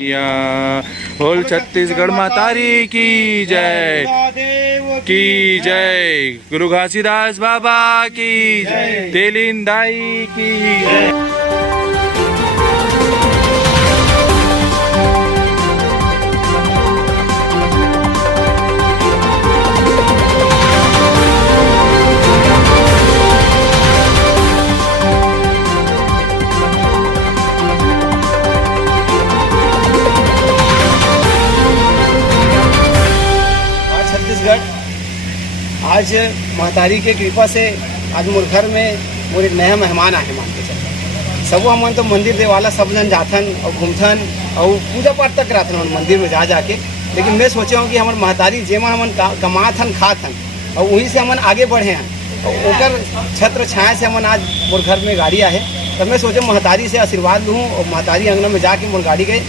या बोल छत्तीसगढ़ मातारी की जय गुरु घासीदास बाबा की जय, तेलिंदाई की जय। छत्तीसगढ़ आज महतारी के कृपा से आज मोर घर में मोर एक नया मेहमान आए मान के चल सब हमन तो मंदिर देवाला सब जन जाथन और घूमथन और पूजा पाठ तक रहथन हम मंदिर में जा जाके। लेकिन मैं सोचे हूँ कि हमार महतारी जेमा हमन कमाथन खाथन और वहीं से हमन आगे बढ़े हैं और ओकर छत्र छाया से हमन आज मोर घर में गाड़ी आए। तब मैं सोचे महतारी से आशीर्वाद लूँ और महतारी अंगना में जाके मोर गाड़ी के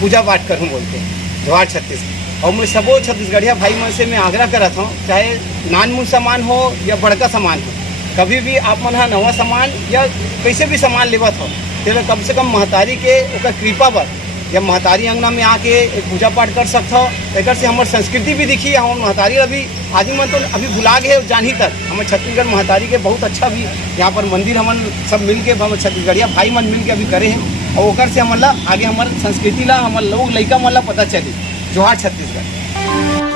पूजा पाठ करूँ बोलते जवाहर छत्तीसगढ़। और मैं सबो छत्तीसगढ़िया भाई मन से मैं आग्रह करत हूँ, चाहे नानमुन सामान हो या बड़का सामान हो, कभी भी आप मन हा नवा सामान या कैसे भी सामान लेवत हो तो कम से कम महतारी के ओकर कृपा पर या महतारी अंगना में आके एक पूजा पाठ कर सकते हो। एक से हमारे संस्कृति भी दिखी। हम महतारी अभी आदमी मन तो अभी भुला गए जान ही तक हमें छत्तीसगढ़ महतारी के बहुत अच्छा भी यहाँ पर मंदिर हमन सब मिल के हम छत्तीसगढ़िया भाई मन मिल के अभी करे हैं और ओकर से हमन ला आगे हमारे संस्कृति ला हमारे लोग लड़का मन ला पता चली। जोहार छत्तीसगढ़।